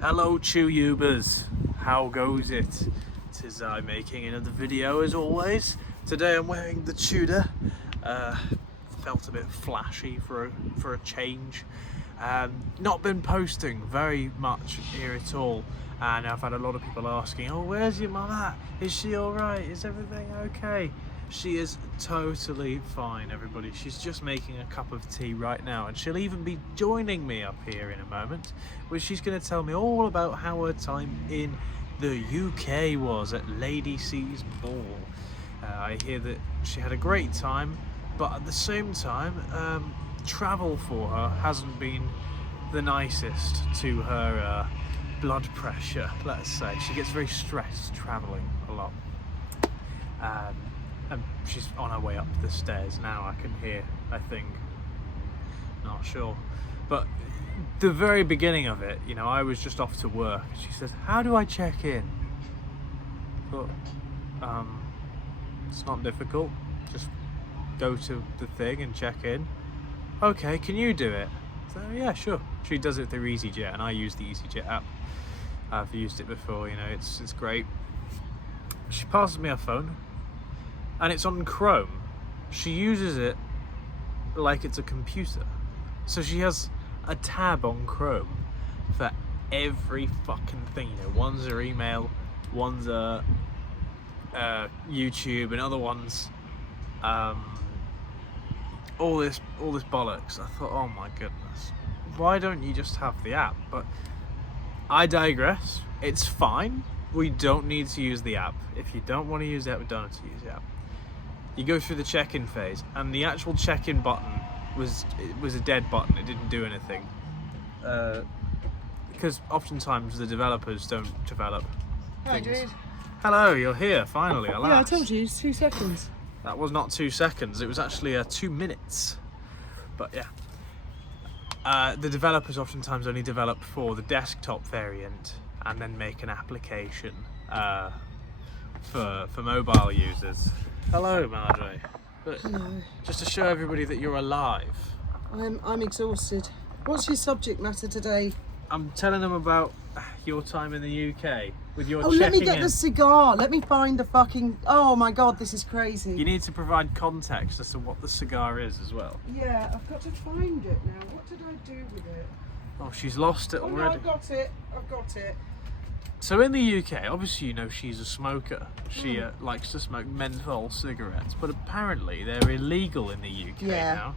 Hello Chew-Ubers, how goes it? Tis I making another video as always. Today I'm wearing the Tudor. Felt a bit flashy for a change. Not been posting very much here at all, and I've had a lot of people asking, oh, where's your mum at? Is she alright? Is everything okay? She is totally fine, everybody. She's just making a cup of tea right now, and she'll even be joining me up here in a moment, where she's going to tell me all about how her time in the UK was at Lady C's ball. I hear that she had a great time, but at the same time, travel for her hasn't been the nicest to her blood pressure, let's say. She gets very stressed traveling a lot. And she's on her way up the stairs now, I can hear, I think. Not sure. But the very beginning of it, you know, I was just off to work. She says, how do I check in? But, it's not difficult. Just go to the thing and check in. Okay, can you do it? So, yeah, sure. She does it through EasyJet, and I use the EasyJet app. I've used it before, you know, it's great. She passes me her phone, and it's on Chrome. She uses it like it's a computer. So she has a tab on Chrome for every fucking thing. You know, one's her email, one's her YouTube, and other ones all this bollocks. I thought, oh my goodness, why don't you just have the app? But I digress. It's fine. We don't need to use the app. If you don't want to use the app, we don't have to use the app. You go through the check-in phase, and the actual check-in button was a dead button. It didn't do anything because oftentimes the developers don't develop things. Hi, dude. Hello, you're here finally. Alas. Yeah, I told you, it's 2 seconds. That was not 2 seconds. It was actually 2 minutes. But yeah, the developers oftentimes only develop for the desktop variant and then make an application for mobile users. Hello, Marjorie. But Hello. just to show everybody that you're alive. I'm exhausted. What's your subject matter today? I'm telling them about your time in the UK with your Oh, checking let me get in. the cigar. Let me find the fucking... Oh my god, this is crazy. You need to provide context as to what the cigar is as well. Yeah, I've got to find it now. What did I do with it? Oh, she's lost it Oh already. no, I've got it. I've got it. So in the UK, obviously you know she's a smoker. She likes to smoke menthol cigarettes, but apparently they're illegal in the UK now.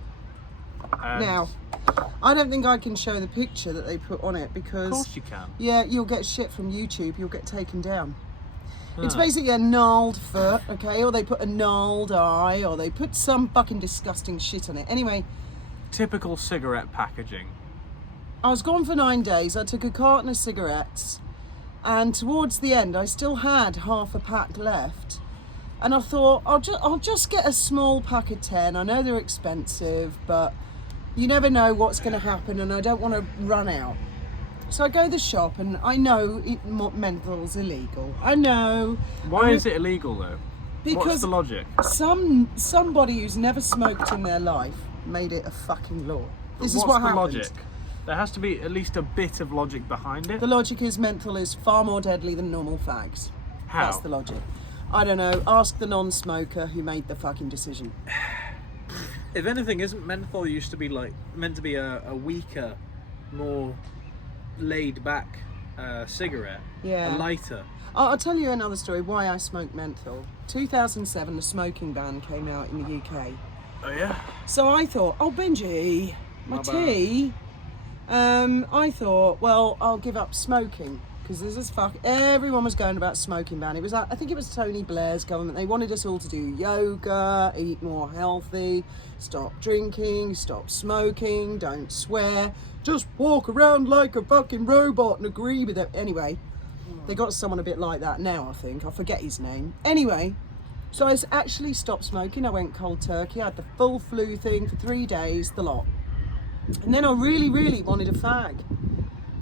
Now, I don't think I can show the picture that they put on it because... Of course you can. Yeah, you'll get shit from YouTube. You'll get taken down. It's Huh. basically a gnarled foot, okay? Or they put a gnarled eye, or they put some fucking disgusting shit on it. Anyway, Typical cigarette packaging. I was gone for 9 days. I took a carton of cigarettes, and towards the end, I still had half a pack left. And I thought, I'll just get a small pack of 10. I know they're expensive, but you never know what's going to happen, and I don't want to run out. So I go to the shop, and I know menthol's illegal. I know. Why is it illegal though? Because What's the logic? somebody who's never smoked in their life made it a fucking law. This is what What's the happened. logic? There has to be at least a bit of logic behind it. The logic is menthol is far more deadly than normal fags. How? That's the logic. I don't know. Ask the non-smoker who made the fucking decision. If anything, isn't menthol used to be meant to be a weaker, more laid back cigarette? Yeah. A lighter. I'll tell you another story why I smoked menthol. 2007, the smoking ban came out in the UK. Oh yeah? So I thought, oh Benji, my My bad. tea. I thought, well, I'll give up smoking because this is everyone was going about smoking ban. It was, I think it was Tony Blair's government. They wanted us all to do yoga, eat more healthy, stop drinking, stop smoking, don't swear, just walk around like a fucking robot and agree with it. Anyway, they got someone a bit like that now, I think. I forget his name. Anyway, so I actually stopped smoking. I went cold turkey. I had the full flu thing for 3 days, the lot. And then I really, really wanted a fag.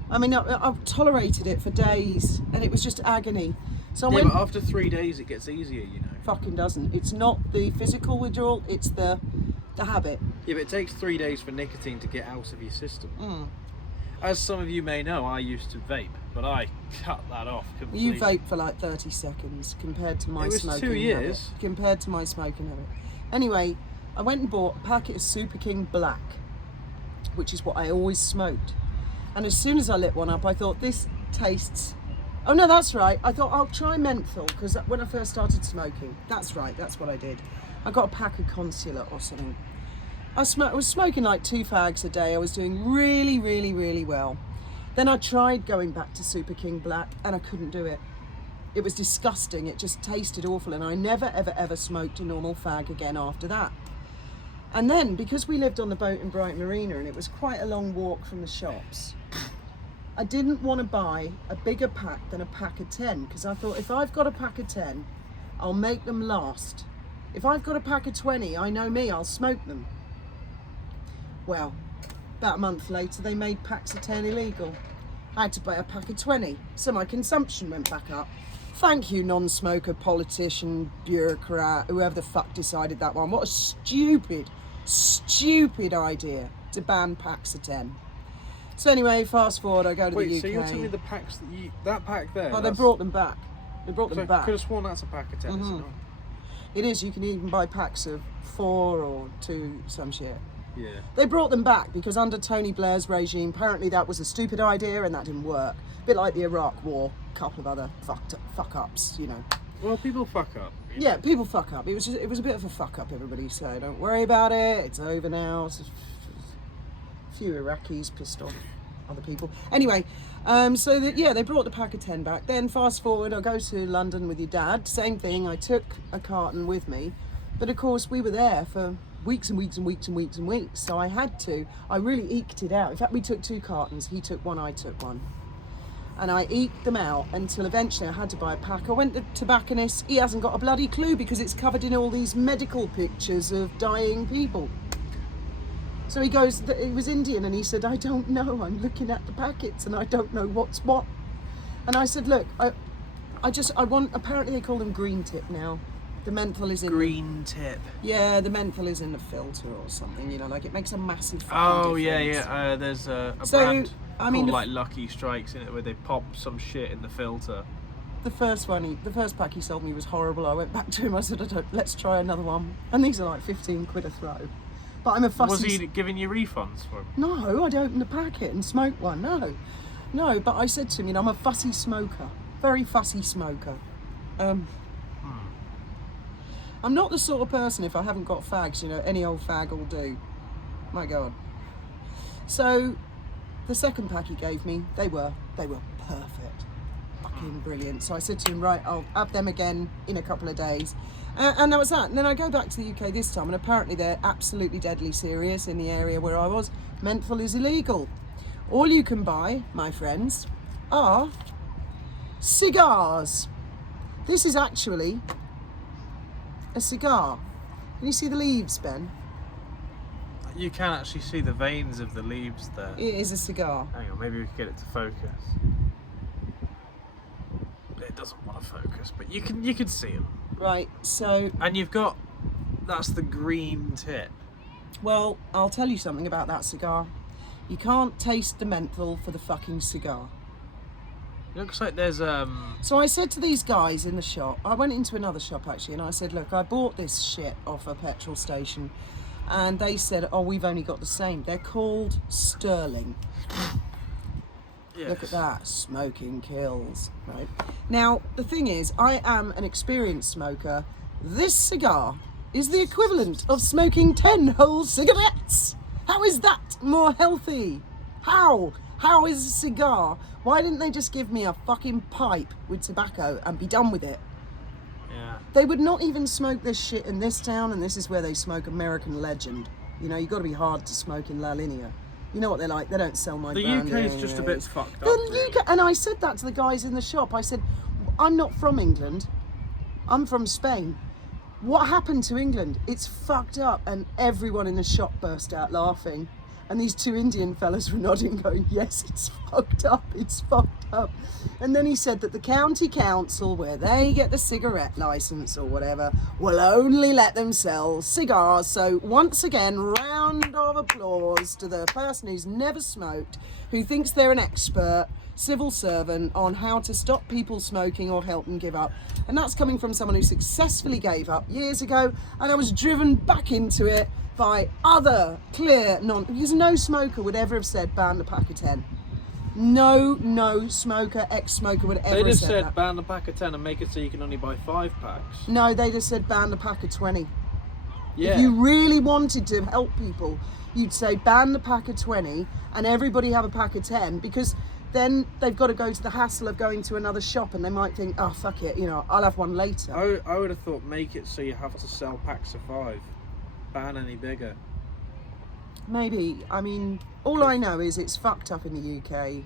I mean, I've tolerated it for days, and it was just agony. So I Yeah, went, but after 3 days it gets easier, you know. fucking doesn't. It's not the physical withdrawal, it's the habit. Yeah, but it takes 3 days for nicotine to get out of your system. As some of you may know, I used to vape, but I cut that off completely. You vape for like 30 seconds compared to my It was smoking 2 years. habit. Compared to my smoking habit. Anyway, I went and bought a packet of Super King Black, which is what I always smoked. And as soon as I lit one up, I thought, this tastes... Oh no, that's right. I thought I'll try menthol, because when I first started smoking, that's right, that's what I did. I got a pack of Consular or something. I was smoking like 2 fags a day. I was doing really, really, really well. Then I tried going back to Super King Black and I couldn't do it. It was disgusting. It just tasted awful, and I never, ever, ever smoked a normal fag again after that. And then, because we lived on the boat in Brighton Marina and it was quite a long walk from the shops, I didn't want to buy a bigger pack than a pack of 10, because I thought, if I've got a pack of 10, I'll make them last. If I've got a pack of 20, I know me, I'll smoke them. Well, about a month later, they made packs of 10 illegal. I had to buy a pack of 20, so my consumption went back up. Thank you, non-smoker, politician, bureaucrat, whoever the fuck decided that one. What a stupid, stupid idea to ban packs of 10. So anyway, fast forward, I go to the UK. Wait, so you're telling me the packs that pack there? Oh, they brought them back. They brought them back. I could have sworn that's a pack of 10, isn't it? It is. You can even buy packs of 4 or 2, some shit. Yeah. They brought them back because under Tony Blair's regime, apparently that was a stupid idea and that didn't work. A bit like the Iraq War, a couple of other fuck ups, you know. Well, people fuck up. Yeah, people fuck up. It was a bit of a fuck up, everybody. So don't worry about it. It's over now. It's a few Iraqis pissed off other people. Anyway, they brought the pack of 10 back. Then fast forward, I go to London with your dad. Same thing. I took a carton with me, but of course we were there for weeks and weeks and weeks and weeks and weeks. So I really eked it out. In fact, we took 2 cartons. He took 1, I took 1. And I eked them out until eventually I had to buy a pack. I went to the tobacconist. He hasn't got a bloody clue because it's covered in all these medical pictures of dying people. So he goes, he was Indian, and he said, I don't know. I'm looking at the packets and I don't know what's what. And I said, look, I want, apparently they call them green tip now. The menthol is in green tip. Yeah, the menthol is in the filter or something, you know, like it makes a massive Oh difference. yeah. There's a brand called like Lucky Strikes in it, where they pop some shit in the filter. The first pack he sold me was horrible. I went back to him, I said, let's try another one. And these are like 15 quid a throw. But I'm a fussy... Was he giving you refunds for them? No, I'd open the packet and smoke one, no. But I said to him, you know, I'm a fussy smoker, very fussy smoker. I'm not the sort of person, if I haven't got fags, you know, any old fag will do. My God. So, the second pack he gave me, they were perfect. Fucking brilliant. So I said to him, right, I'll have them again in a couple of days. And that was that. And then I go back to the UK this time, and apparently they're absolutely deadly serious in the area where I was. Menthol is illegal. All you can buy, my friends, are cigars. This is actually a cigar. Can you see the leaves, Ben? You can actually see the veins of the leaves there. It is a cigar. Hang on, maybe we can get it to focus. It doesn't want to focus, but you can see them. Right, so... And you've got... That's the green tip. Well, I'll tell you something about that cigar. You can't taste the menthol for the fucking cigar. It looks like there's So I said to these guys in the shop, I went into another shop actually, and I said, look, I bought this shit off a petrol station. And they said, oh, we've only got the same. They're called Sterling. Yes. Look at that, smoking kills, right? Now, the thing is, I am an experienced smoker. This cigar is the equivalent of smoking 10 whole cigarettes. How is that more healthy? How? How is a cigar? Why didn't they just give me a fucking pipe with tobacco and be done with it? Yeah. They would not even smoke this shit in this town, and this is where they smoke American Legend. You know, you've got to be hard to smoke in La Linea. You know what they're like, they don't sell my brand. The UK is just a bit fucked up. The UK, and I said that to the guys in the shop. I said, I'm not from England, I'm from Spain. What happened to England? It's fucked up. And everyone in the shop burst out laughing. And these two Indian fellas were nodding, going, yes, it's fucked up, it's fucked up. And then he said that the county council, where they get the cigarette licence or whatever, will only let them sell cigars. So once again, round of applause to the person who's never smoked, who thinks they're an expert civil servant on how to stop people smoking or help them give up. And that's coming from someone who successfully gave up years ago, and I was driven back into it by other clear because no smoker would ever have said ban the pack of 10. No smoker, ex-smoker would ever have said that. They just said ban the pack of 10 and make it so you can only buy 5 packs. No, they just said ban the pack of 20. Yeah. If you really wanted to help people, you'd say ban the pack of 20 and everybody have a pack of 10, because then they've got to go to the hassle of going to another shop, and they might think, oh, fuck it, I'll have one later. I would have thought make it so you have to sell packs of 5. Ban any bigger. Maybe. I mean, all I know is it's fucked up in the UK.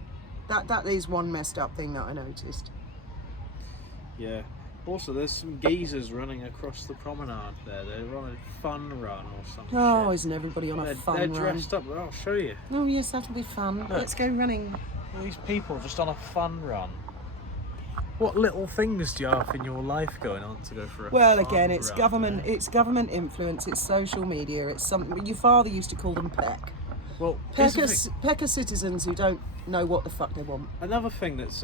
That is one messed up thing that I noticed. Yeah. Also, there's some geezers running across the promenade there. They're on a fun run or something. Oh, isn't everybody on a fun run? They're dressed up. I'll show you. Oh, yes, that'll be fun. Look. Let's go running. These people just on a fun run. What little things do you have in your life going on to go for a Well, fun again, it's run, government. eh? It's government influence. It's social media. It's something. Your father used to call them peck. Well, here's the Pecker citizens who don't know what the fuck they want. another thing that's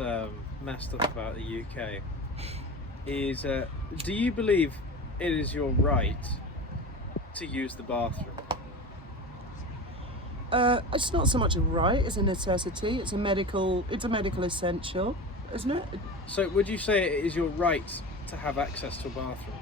messed up about the UK is, do you believe it is your right to use the bathroom? It's not so much a right as a necessity. It's a medical essential, isn't it? So would you say it is your right to have access to a bathroom?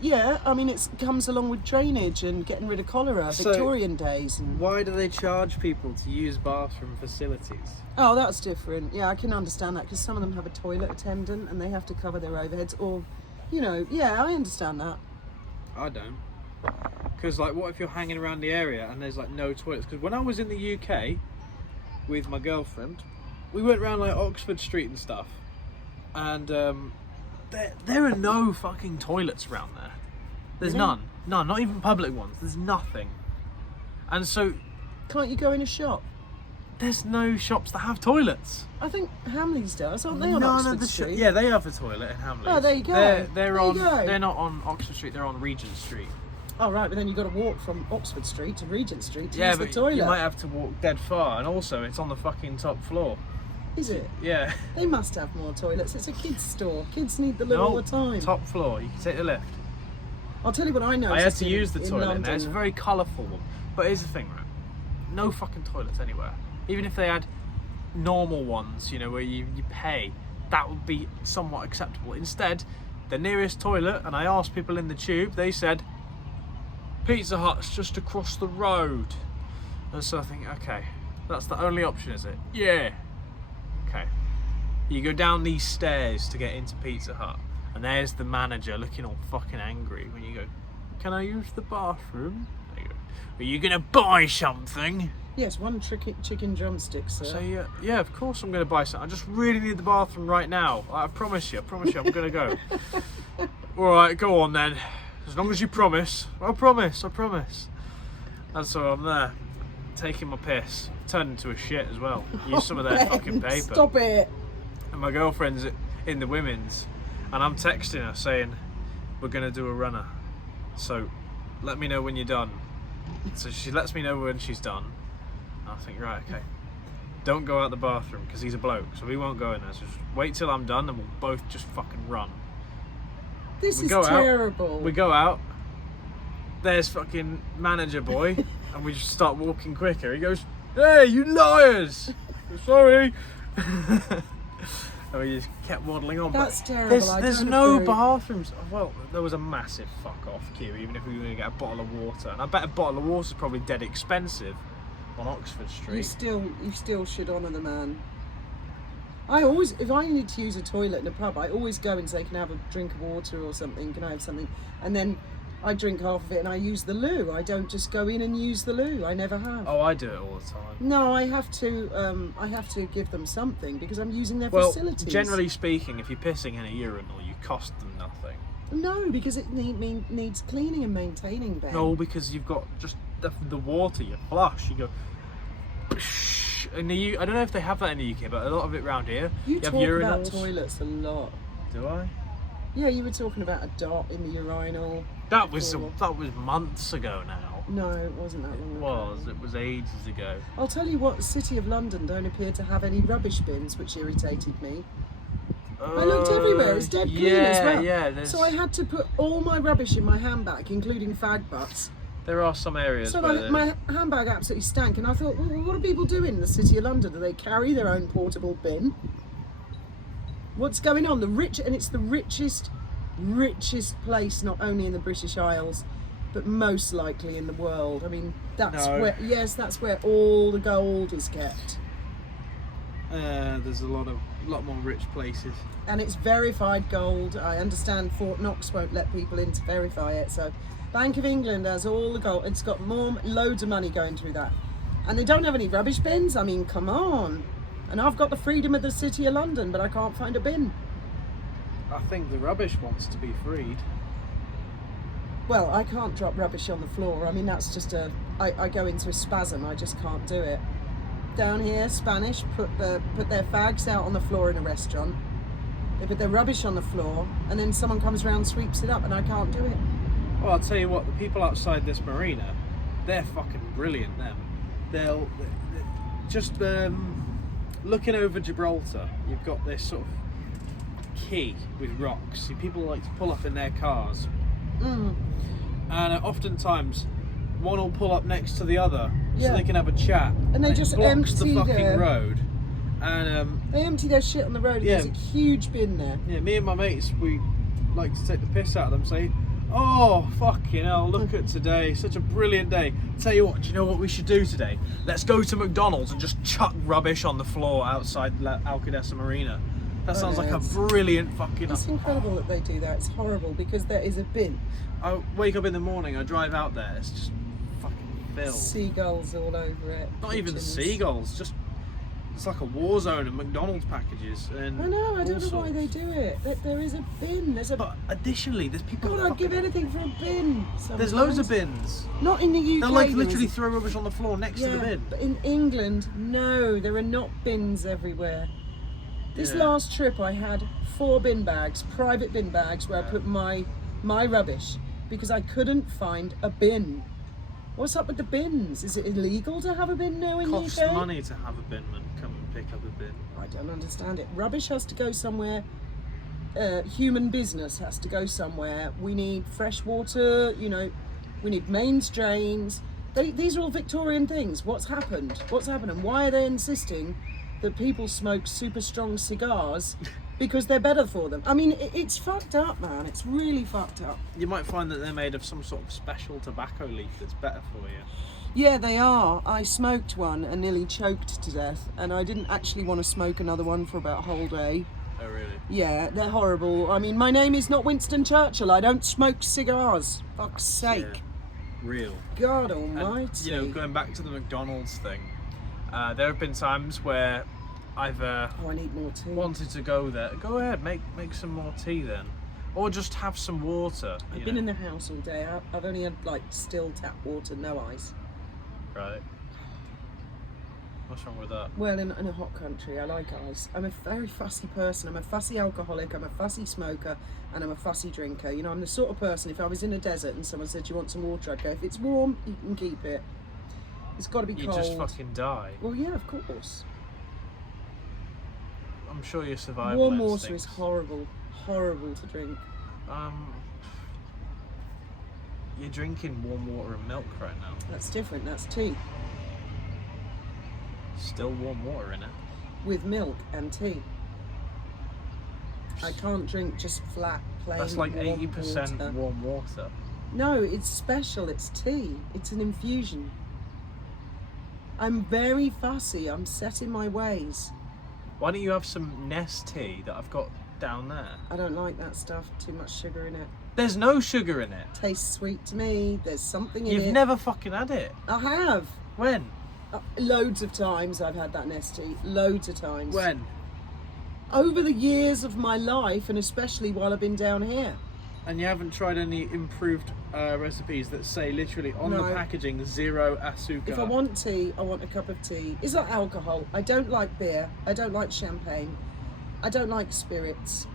Yeah. I mean, it comes along with drainage and getting rid of cholera, So, Victorian days. And why do they charge people to use bathroom facilities? oh, that's different. Yeah, I can understand that, because some of them have a toilet attendant and they have to cover their overheads. Or, yeah, I understand that. I don't. Because, like, what if you're hanging around the area and there's, like, no toilets? Because when I was in the UK with my girlfriend, we went around, like, Oxford Street and stuff. And there are no fucking toilets around there. There's Really? None, not even public ones. There's nothing. And so Can't you go in a shop? there's no shops that have toilets. I think Hamleys does, aren't they, on None Oxford of the Street? yeah, they have a toilet in Hamleys. Oh, there you go. They're There you on. go. They're not on Oxford Street. They're on Regent Street. Oh, right, but then you've got to walk from Oxford Street to Regent Street to Yeah, use the but toilet. you might have to walk dead far, and also it's on the fucking top floor. Is it? Yeah. They must have more toilets. It's a kids' store. Kids need the loo all the time. Top floor. You can take the lift. I'll tell you what I noticed. I had to in- use the in toilet in London. there. It's a very colourful one. But here's the thing, right? No fucking toilets anywhere. Even if they had normal ones, where you pay, that would be somewhat acceptable. Instead, the nearest toilet, and I asked people in the tube, they said, Pizza Hut's just across the road. And so I think, okay, that's the only option, is it? Yeah. Okay. You go down these stairs to get into Pizza Hut, and there's the manager looking all fucking angry when you go, can I use the bathroom? There you go. Are you gonna buy something? Yes, one chicken drumstick, sir. So yeah, of course I'm gonna buy something. I just really need the bathroom right now. I promise you, I'm gonna go. Alright, go on then. As long as you promise. I promise. And so I'm there, taking my piss. Turned into a shit as well. Use some of their Ben, fucking paper. Stop it. And my girlfriend's in the women's, and I'm texting her saying, we're gonna do a runner. So let me know when you're done. So she lets me know when she's done. And I think, right, okay. Don't go out the bathroom, because he's a bloke, so we won't go in there. So just wait till I'm done and we'll both just fucking run. This We is go out, terrible. We go out, there's fucking manager boy, and we just start walking quicker. He goes, hey, you liars! Sorry! And we just kept waddling on. That's but terrible. I There's don't no agree. bathrooms. Well, there was a massive fuck off queue, even if we were going to get a bottle of water. And I bet a bottle of water is probably dead expensive on Oxford Street. You still should honour the man. I always, if I need to use a toilet in a pub, I always go and say, can I have a drink of water or something? Can I have something? And then I drink half of it and I use the loo. I don't just go in and use the loo. I never have. Oh, I do it all the time. No, I have to give them something because I'm using their Well, facilities. generally speaking, if you're pissing in a urinal, you cost them nothing. No, because it needs cleaning and maintaining, Ben. No, because you've got just the water, you flush, you go. In the I don't know if they have that in the UK, but a lot of it around here. You have talk about urinals. toilets a lot. Do I? Yeah, you were talking about a dot in the urinal. That was before. months ago now. No, it wasn't that long ago. It was ages ago. I'll tell you what, the City of London don't appear to have any rubbish bins, which irritated me. I looked everywhere, it's dead clean as well. Yeah, so I had to put all my rubbish in my handbag, including fag butts. there are some areas So where my handbag absolutely stank, and I thought, well, what do people do in the City of London? Do they carry their own portable bin? What's going on? It's the richest place, not only in the British Isles, but most likely in the world. I mean, that's where all the gold is kept. there's a lot more rich places. And it's verified gold. I understand Fort Knox won't let people in to verify it, so Bank of England has all the gold. It's got loads of money going through that. And they don't have any rubbish bins. I mean, come on. And I've got the freedom of the City of London, but I can't find a bin. I think the rubbish wants to be freed. Well, I can't drop rubbish on the floor. I mean, that's just I go into a spasm. I just can't do it. Down here, Spanish put their fags out on the floor in a restaurant. They put their rubbish on the floor, and then someone comes around, sweeps it up, and I can't do it. Well, I'll tell you what, the people outside this marina, they're fucking brilliant, them. They'll just looking over Gibraltar, you've got this sort of quay with rocks. See, people like to pull up in their cars. And oftentimes one will pull up next to the other so they can have a chat. And they just blocks the empty fucking road. And they empty their shit on the road, and there's a huge bin there. Yeah, me and my mates, we like to take the piss out of them, say, oh, fucking hell, look at today, such a brilliant day. Tell you what, do you know what we should do today? Let's go to McDonald's and just chuck rubbish on the floor outside Alcadesa Marina. That sounds like a brilliant fucking... It's incredible that they do that. It's horrible because there is a bin. I wake up in the morning, I drive out there, it's just fucking filled. Seagulls all over it. Not even seagulls, just... It's like a war zone of McDonald's packages. And I know, I don't know why they do it. There is a bin. But additionally, there's people... God, I'd give anything for a bin. There's loads of bins. Not in the UK. They'll like literally throw rubbish on the floor next to the bin. But in England, no, there are not bins everywhere. This last trip I had 4 bin bags, private bin bags, where I put my rubbish because I couldn't find a bin. What's up with the bins? Is it illegal to have a bin now in the UK? Costs money to have a binman come and pick up a bin. I don't understand it. Rubbish has to go somewhere. Human business has to go somewhere. We need fresh water, we need mains, drains. These are all Victorian things. What's happened? And why are they insisting that people smoke super strong cigars because they're better for them? I mean, it's fucked up, man. It's really fucked up. You might find that they're made of some sort of special tobacco leaf that's better for you. Yeah, they are. I smoked one and nearly choked to death, and I didn't actually want to smoke another one for about a whole day. Oh, really? Yeah, they're horrible. I mean, my name is not Winston Churchill. I don't smoke cigars. Fuck's sake. Yeah. Real. God almighty. And, going back to the McDonald's thing, there have been times where I've I need more tea. wanted to go there. Go ahead, make some more tea then. Or just have some water. I've been in the house all day. I've only had still tap water, no ice. Right. What's wrong with that? Well, in a hot country, I like ice. I'm a very fussy person. I'm a fussy alcoholic, I'm a fussy smoker, and I'm a fussy drinker. I'm the sort of person, if I was in a desert and someone said, do you want some water? I'd go, if it's warm, you can keep it. It's got to be cold. You just fucking die. Well, yeah, of course. I'm sure your survival Warm water instincts. is horrible to drink. You're drinking warm water and milk right now. That's different, that's tea. Still warm water in it. With milk and tea. I can't drink just flat, plain That's like warm 80% water. warm water. No, it's special, it's tea. It's an infusion. I'm very fussy, I'm set in my ways. Why don't you have some Nest tea that I've got down there? I don't like that stuff, too much sugar in it. There's no sugar in it. Tastes sweet to me, there's something in it. You've never fucking had it. I have. When? Loads of times I've had that Nest tea, loads of times. When? Over the years of my life, and especially while I've been down here. And you haven't tried any improved recipes that say literally on the No. packaging 0 azúcar? If I want tea, I want a cup of tea. It's like alcohol. I don't like beer. I don't like champagne. I don't like spirits.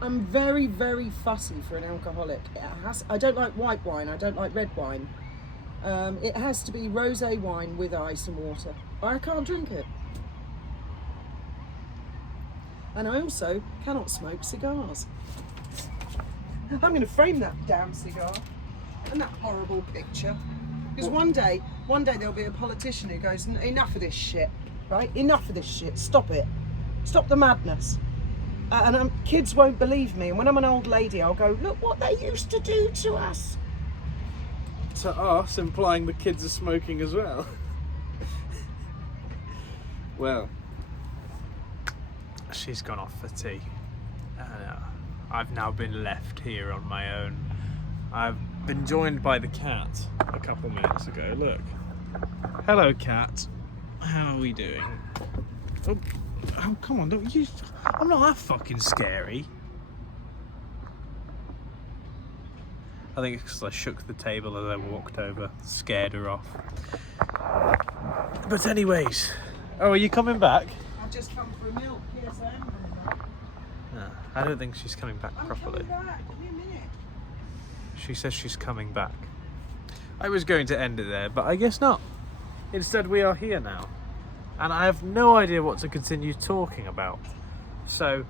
I'm very, very fussy for an alcoholic. I don't like white wine. I don't like red wine. It has to be rosé wine with ice and water, or I can't drink it. And I also cannot smoke cigars. I'm going to frame that damn cigar and that horrible picture. Because one day there'll be a politician who goes, enough of this shit, right? Enough of this shit. Stop it. Stop the madness. And kids won't believe me. And when I'm an old lady, I'll go, look what they used to do to us. To us, implying the kids are smoking as well. Well, she's gone off for tea. I've now been left here on my own. I've been joined by the cat a couple minutes ago. Look. Hello, cat. How are we doing? Oh, come on, don't you... I'm not that fucking scary. I think it's because I shook the table as I walked over, scared her off. But anyways, oh, are you coming back? I've just come for a milk. Yes, I am coming back. No, I don't think she's coming back properly. I'm coming back. Give me a minute. She says she's coming back. I was going to end it there, but I guess not. Instead, we are here now. And I have no idea what to continue talking about. So,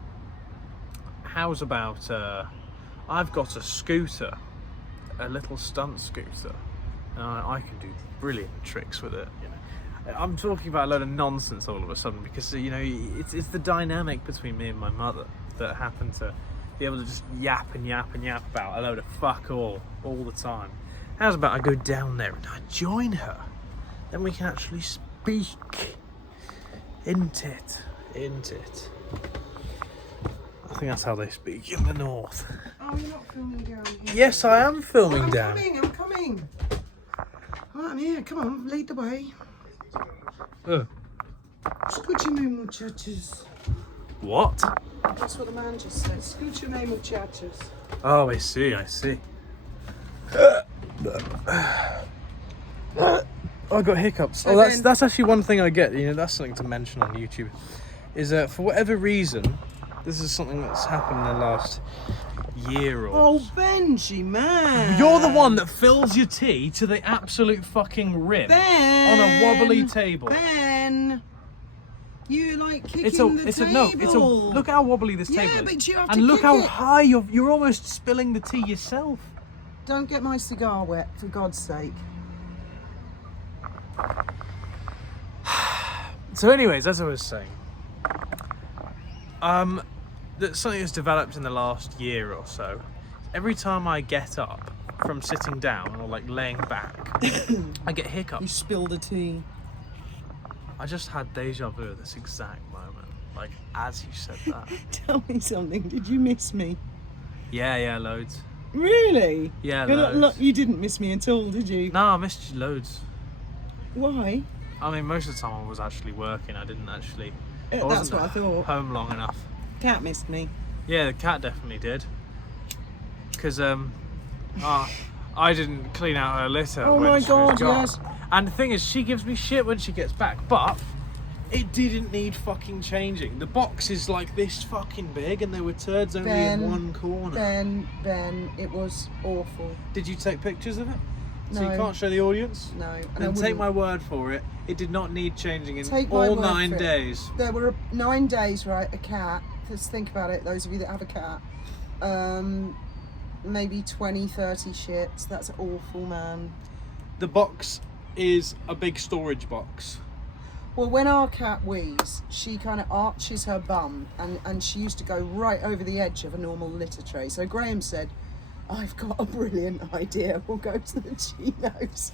how's about, I've got a scooter, a little stunt scooter. And I can do brilliant tricks with it, you know. I'm talking about a load of nonsense all of a sudden because, you know, it's the dynamic between me and my mother that happened to be able to just yap and yap and yap about a load of fuck all the time. How's about I go down there and I join her? Then we can actually speak. Ain't it? I think that's how they speak in the north. Oh, you're not filming down here? Yes, I am filming down. I'm coming. Right, I'm here. Come on, lead the way. Escúchame, muchachos. What? That's what the man just said. Escúchame, muchachos. Oh, I see. I got hiccups. So That's actually one thing I get. You know, that's something to mention on YouTube. Is that for whatever reason, this is something that's happened in the last year or. Oh, Benji, man. You're the one that fills your tea to the absolute fucking rim Ben, on a wobbly table. Ben, you like kicking It's the table. look how wobbly this Yeah, table is. but you have and to look kick how it. high you're almost spilling the tea yourself. Don't get my cigar wet, for God's sake. So anyways, as I was saying, that something that's developed in the last year or so, every time I get up from sitting down or like laying back, I get hiccups. You spilled the tea. I just had deja vu at this exact moment, like as you said that. Tell me something. Did you miss me? Yeah, loads. Really? Yeah, Look, loads. you didn't miss me at all, did you? No, I missed you loads. Why? I mean, most of the time I was actually working. I didn't actually. I That's wasn't what I thought. home long enough. Cat missed me. Yeah, the cat definitely did. Because I didn't clean out her litter. Oh when my she was God, gone. yes. And the thing is, she gives me shit when she gets back, but it didn't need fucking changing. The box is like this fucking big, and there were turds only in one corner. Ben, it was awful. Did you take pictures of it? So No. you can't show the audience? No. And I Then take wouldn't. my word for it. It did not need changing in Take my all word 9 for it. days. There were 9 days, right? A cat. Let's think about it. Those of you that have a cat. Maybe 20, 30 shits. That's awful, man. The box is a big storage box. Well, when our cat wheezes, she kind of arches her bum, and she used to go right over the edge of a normal litter tray. So Graham said, I've got a brilliant idea. We'll go to the Chinos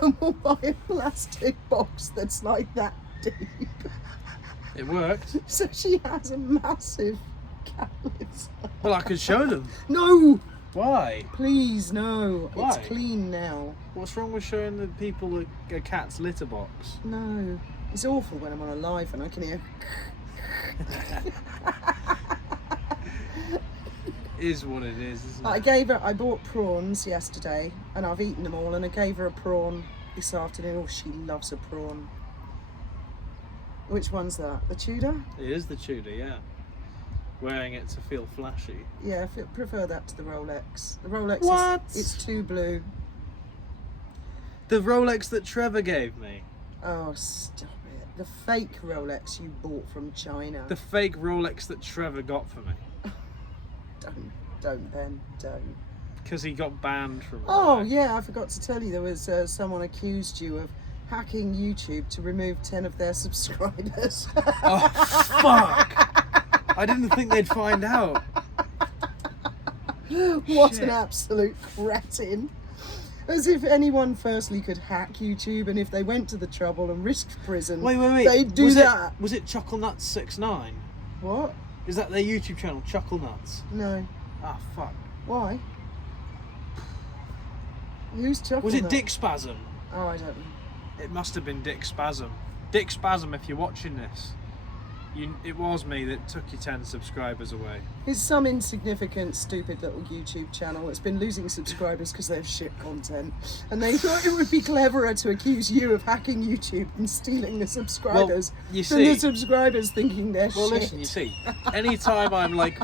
and we'll buy a plastic box that's like that deep. It worked. So she has a massive cat litter. Well, I could show them. No! Why? Please, no. Why? It's clean now. What's wrong with showing the people a cat's litter box? No. It's awful when I'm on a live and I can hear... is what it is, isn't I it? gave her. I bought prawns yesterday, and I've eaten them all. And I gave her a prawn this afternoon. Oh, she loves a prawn. Which one's that? The Tudor? It is the Tudor, yeah. Wearing it to feel flashy. Yeah, I prefer that to the Rolex. The Rolex What? it's too blue. The Rolex that Trevor gave me. Oh, stop it. The fake Rolex you bought from China. The fake Rolex that Trevor got for me. Don't, Ben, don't. Because he got banned from Oh, Rolex. yeah, I forgot to tell you there was someone accused you of hacking YouTube to remove 10 of their subscribers. Oh, fuck! I didn't think they'd find out. What Shit. an absolute cretin. As if anyone firstly could hack YouTube, and if they went to the trouble and risked prison, Wait. they'd do that. Was it Chucklenuts69? What? Is that their YouTube channel, Chucklenuts? No. Ah, fuck. Why? Who's chuckling? Was it Dick Spasm? Oh, I don't know. It must have been Dick Spasm. Dick Spasm, if you're watching this, it was me that took your 10 subscribers away. It's some insignificant, stupid little YouTube channel that's been losing subscribers because they have shit content. And they thought it would be cleverer to accuse you of hacking YouTube and stealing the subscribers you than the see- subscribers thinking they're Well, shit. listen, you see, anytime I'm like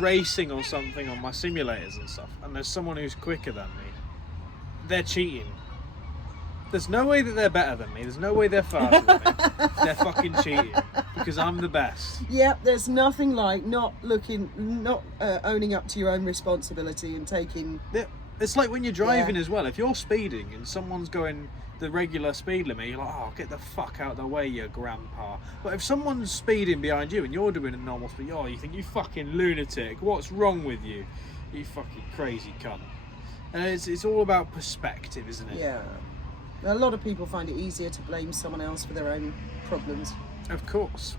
racing or something on my simulators and stuff, and there's someone who's quicker than me, they're cheating. There's no way that they're better than me. There's no way they're faster than me. They're fucking cheating because I'm the best. Yep, there's nothing like not owning up to your own responsibility and taking. It's like when you're driving Yeah. as well. If you're speeding and someone's going the regular speed limit, you're like, oh, get the fuck out of the way, you grandpa. But if someone's speeding behind you and you're doing a normal speed, oh, you think, you fucking lunatic. What's wrong with you? You fucking crazy cunt. And it's all about perspective, isn't it? Yeah. A lot of people find it easier to blame someone else for their own problems. Of course.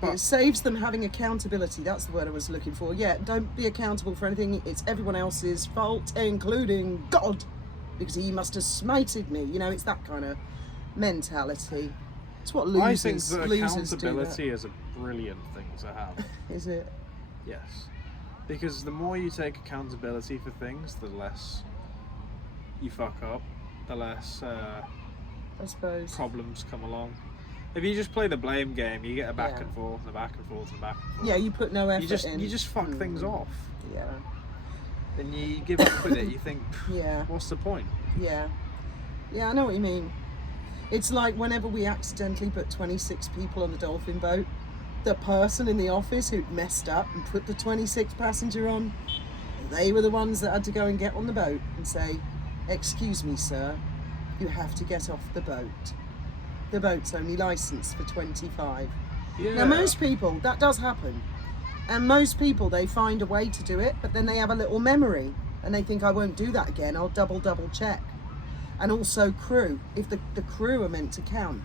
But It saves them having accountability. That's the word I was looking for. Yeah, don't be accountable for anything. It's everyone else's fault, including God, because he must have smited me. You know, it's that kind of mentality. It's what I think losers, that losers do. accountability is a brilliant thing to have. Is it? Yes. Because the more you take accountability for things, the less you fuck up, the less I suppose. problems come along. If you just play the blame game, you get a back Yeah. and forth and a back and forth and a back and forth. Yeah, you put no effort in. You just fuck things off. Yeah. Then you give up with it. You think, Yeah. what's the point? Yeah. Yeah, I know what you mean. It's like whenever we accidentally put 26 people on the dolphin boat, the person in the office who'd messed up and put the 26th passenger on, they were the ones that had to go and get on the boat and say, "Excuse me, sir, you have to get off the boat. The boat's only licensed for 25. Yeah. Now, most people, that does happen. And most people, they find a way to do it, but then they have a little memory and they think, I won't do that again, I'll double check. And also crew, if the crew are meant to count.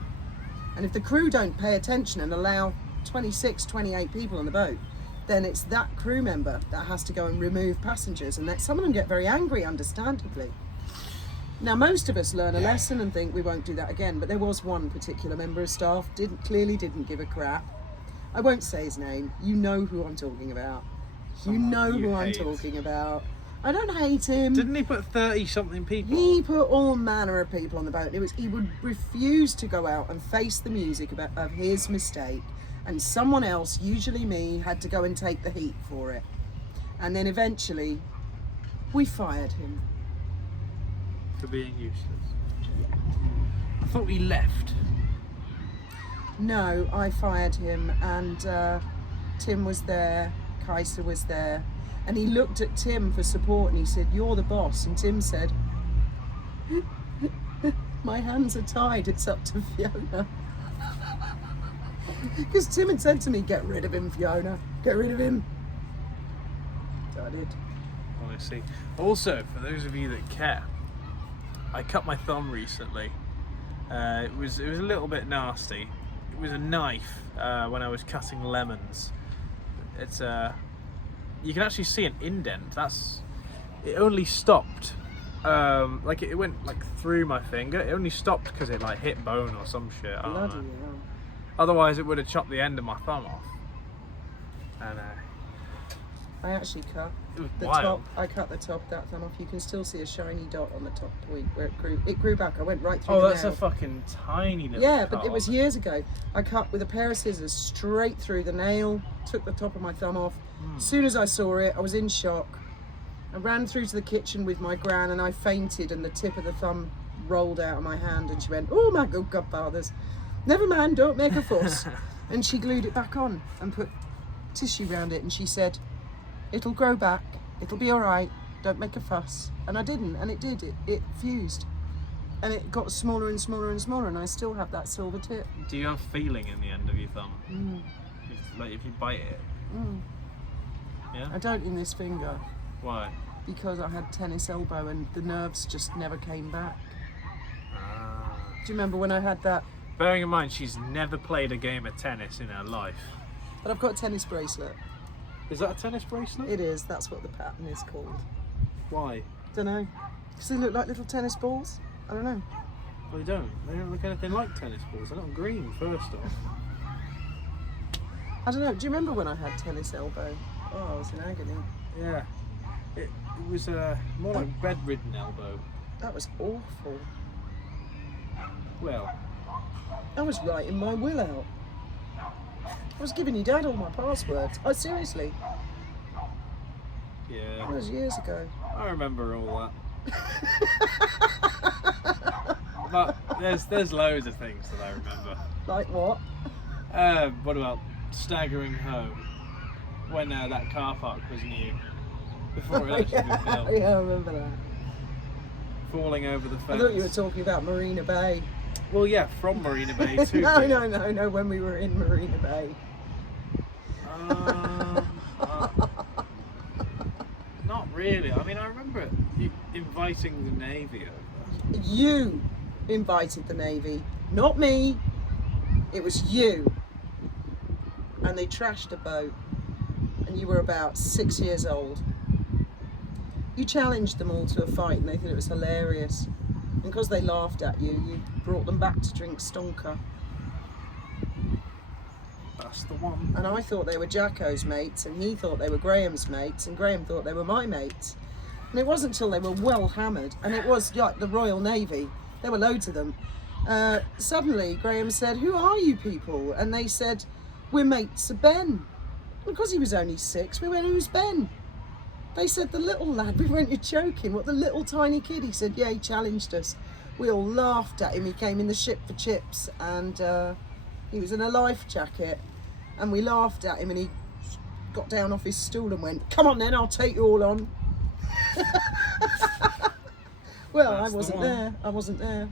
And if the crew don't pay attention and allow 26, 28 people on the boat, then it's that crew member that has to go and remove passengers. And that some of them get very angry, understandably. Now, most of us learn a lesson and think we won't do that again, but there was one particular member of staff clearly didn't give a crap. I won't say his name. You know who I'm talking about. Someone you know you who I'm hate. talking about. I don't hate him. Didn't he put 30-something people? He put all manner of people on the boat. He would refuse to go out and face the music of his mistake, and someone else, usually me, had to go and take the heat for it. And then eventually, we fired him. For being useless. I thought he left. No, I fired him, and Tim was there, Kaiser was there, and he looked at Tim for support and he said, "You're the boss." And Tim said, "My hands are tied, it's up to Fiona." Because Tim had said to me, "Get rid of him, Fiona, get rid of him." So I did. Honestly. Also, for those of you that care, I cut my thumb recently. It was a little bit nasty. It was a knife when I was cutting lemons. It's you can actually see an indent. It only stopped. Like it went like through my finger. It only stopped because it like hit bone or some shit. I don't Bloody know. hell. Otherwise, it would have chopped the end of my thumb off. And I actually cut It was the wild. top. I cut the top of that thumb off. You can still see a shiny dot on the top point where it grew. It grew back. I went right through Oh, the that's nail. a fucking tiny little Yeah, cut but it was on years ago. I cut with a pair of scissors straight through the nail, took the top of my thumb off. As soon as I saw it, I was in shock. I ran through to the kitchen with my gran and I fainted and the tip of the thumb rolled out of my hand and she went, "Oh my good godfathers, never mind, don't make a fuss." And she glued it back on and put tissue around it and she said, "It'll grow back, it'll be all right, don't make a fuss." And I didn't, and it did, it fused. And it got smaller and smaller and smaller and I still have that silver tip. Do you have feeling in the end of your thumb? Like if you bite it? Yeah? I don't in this finger Why? because I had tennis elbow and the nerves just never came back. Ah. Do you remember when I had that? Bearing in mind she's never played a game of tennis in her life. But I've got a tennis bracelet. Is that a tennis bracelet? It is, that's what the pattern is called. Why? Don't know. Because they look like little tennis balls. I don't know. Well, they don't. They don't look anything like tennis balls. They're not green, first off. I don't know. Do you remember when I had tennis elbow? Oh, I was in agony. Yeah. It was more like bedridden elbow. That was awful. Well, I was writing my will out. I was giving your dad all my passwords. Oh, seriously. yeah. That was years ago. I remember all that. But there's loads of things that I remember. Like what? What about staggering home when that car park was new, before it actually been built, Yeah, I remember that. falling over the I fence. thought you were talking about Marina Bay. Well, yeah, from Marina Bay to No, when we were in Marina Bay. Not really. I mean, I remember you inviting the Navy over. You invited the Navy, not me. It was you. And they trashed a boat. And you were about 6 years old. You challenged them all to a fight and they thought it was hilarious. And because they laughed at you, you brought them back to drink stonker. That's the one. And I thought they were Jacko's mates, and he thought they were Graham's mates, and Graham thought they were my mates. And it wasn't until they were well hammered, and it was like the Royal Navy, there were loads of them. Suddenly, Graham said, "Who are you people?" And they said, "We're mates of Ben." And because he was only 6, we went, "Who's Ben?" They said, "The little lad." We went, "You're joking. What, the little tiny kid?" He said, "Yeah, he challenged us." We all laughed at him. He came in the ship for chips, and he was in a life jacket. And we laughed at him and he got down off his stool and went, "Come on then, I'll take you all on." Well, That's I the wasn't one. there. I wasn't there.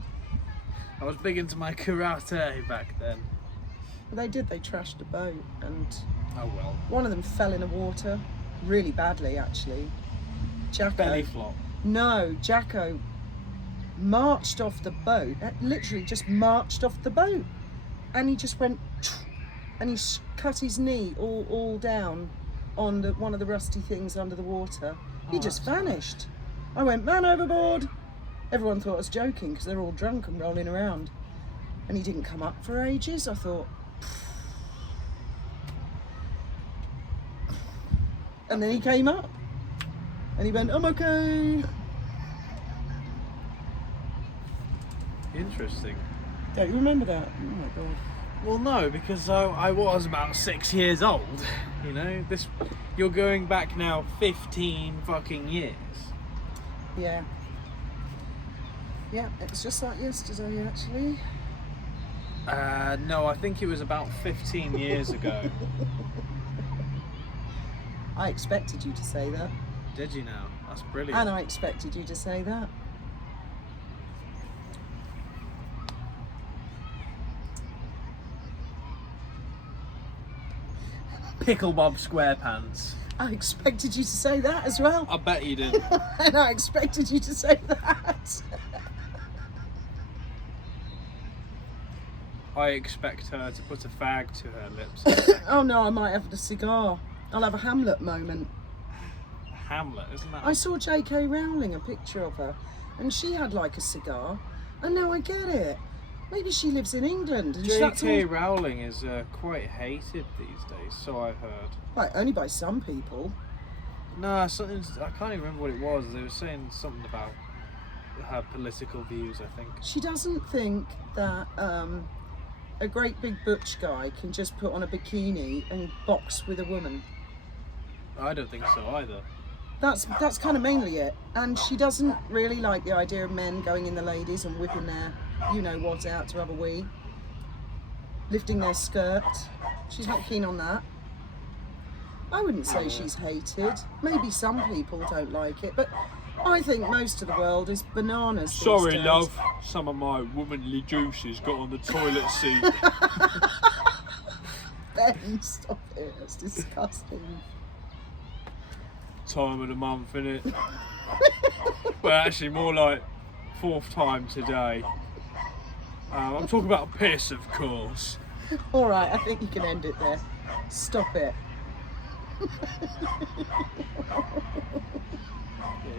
I was big into my karate back then. But they did, they trashed the boat. And Oh well. one of them fell in the water really badly, actually. Jacko. Belly flop. No, Jacko marched off the boat. Literally just marched off the boat. And he just went... And he cut his knee all down on one of the rusty things under the water. He just vanished. I went, "Man overboard!" Everyone thought I was joking because they're all drunk and rolling around. And he didn't come up for ages. I thought... And then he came up. And he went, "I'm okay." Interesting. Don't you remember that? Oh my God. Well, no, because I was about 6 years old. You know, you're going back now 15 fucking years. Yeah. Yeah, it's just like yesterday, actually. No, I think it was about 15 years ago. I expected you to say that. Did you now? That's brilliant. And I expected you to say that. Pickle Bob Squarepants. I expected you to say that as well. I bet you did. And I expected you to say that. I expect her to put a fag to her lips. Oh no, I might have the cigar. I'll have a Hamlet moment. Hamlet, isn't that? I saw J.K. Rowling, a picture of her, and she had like a cigar. And now I get it. Maybe she lives in England. And that's J.K. all... Rowling is quite hated these days, so I've heard. Right, only by some people. No, something. I can't even remember what it was. They were saying something about her political views, I think. She doesn't think that a great big butch guy can just put on a bikini and box with a woman. I don't think so either. That's kind of mainly it. And she doesn't really like the idea of men going in the ladies and whipping their you-know-what out to have a wee. Lifting their skirt. She's not keen on that. I wouldn't say she's hated. Maybe some people don't like it, but I think most of the world is bananas these Sorry, days. love. Some of my womanly juices got on the toilet seat. Ben, stop it. That's disgusting. Time of the month, innit? Well, actually, more like 4th time today. I'm talking about piss, of course. All right, I think you can end it there. Stop it. It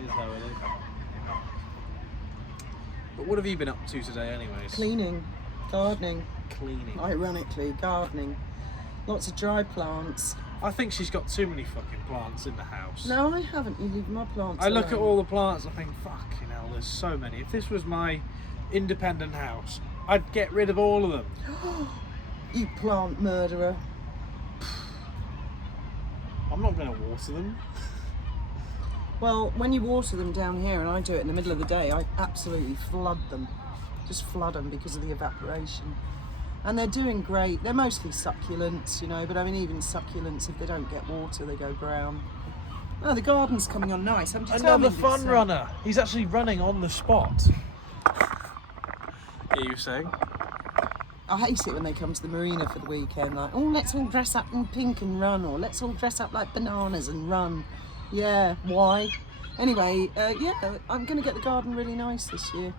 is how it is. But what have you been up to today, anyways? Cleaning, gardening. Cleaning. Ironically, gardening. Lots of dry plants. I think she's got too many fucking plants in the house. No, I haven't. You leave my plants I look at alone. all the plants, I think, fucking hell, there's so many. If this was my independent house, I'd get rid of all of them. You plant murderer. I'm not going to water them. Well, when you water them down here, and I do it in the middle of the day, I absolutely flood them. Just flood them because of the evaporation. And they're doing great. They're mostly succulents, but I mean, even succulents, if they don't get water, they go brown. Oh, the garden's coming on nice. I'm Another determined fun it's, runner. He's actually running on the spot. Yeah, you were saying? I hate it when they come to the marina for the weekend, like, oh, let's all dress up in pink and run, or let's all dress up like bananas and run. Yeah, why? Anyway, yeah, I'm going to get the garden really nice this year.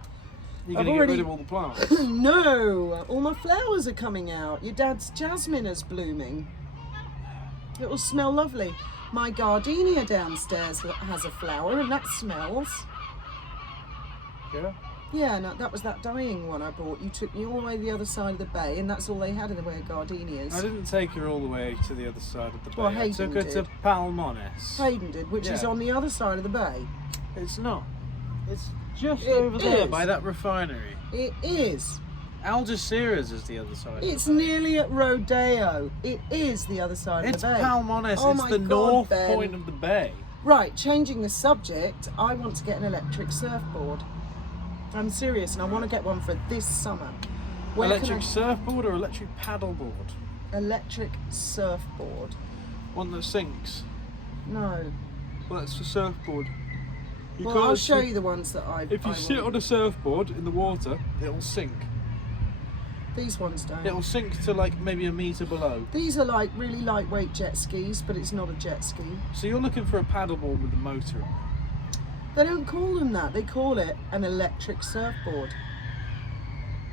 You're going to get rid of all the plants? No, all my flowers are coming out. Your dad's jasmine is blooming. It will smell lovely. My gardenia downstairs has a flower and that smells. Yeah. Yeah, no, that was that dying one I bought. You took me all the way to the other side of the bay and that's all they had in the way of gardenias. I didn't take her all the way to the other side of the bay. Well, I took her to Palmones. Hayden did, which is Yeah. on the other side of the bay. It's not. It's just It over there is. by that refinery. It is. Algeciras is the other side. It's of the bay. nearly at Rodeo. It is the other side It's of the bay. Palmones. Oh It's my the God, north Ben. point of the bay. Right, changing the subject, I want to get an electric surfboard. I'm serious, and I want to get one for this summer. Where can Electric surfboard or electric paddleboard? Electric surfboard. One that sinks. No. Well, that's a surfboard. You Well, can't I'll show sit- you the ones that If you sit on a surfboard in the water, it'll sink. These ones don't. It'll sink to like maybe a metre below. These are like really lightweight jet skis, but it's not a jet ski. So you're looking for a paddleboard with a motor on. They don't call them that. They call it an electric surfboard.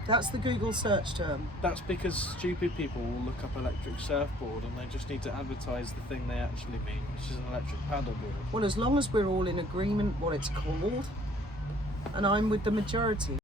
That's the Google search term. That's because stupid people will look up electric surfboard and they just need to advertise the thing they actually mean, which is an electric paddleboard. Well, as long as we're all in agreement what it's called, and I'm with the majority.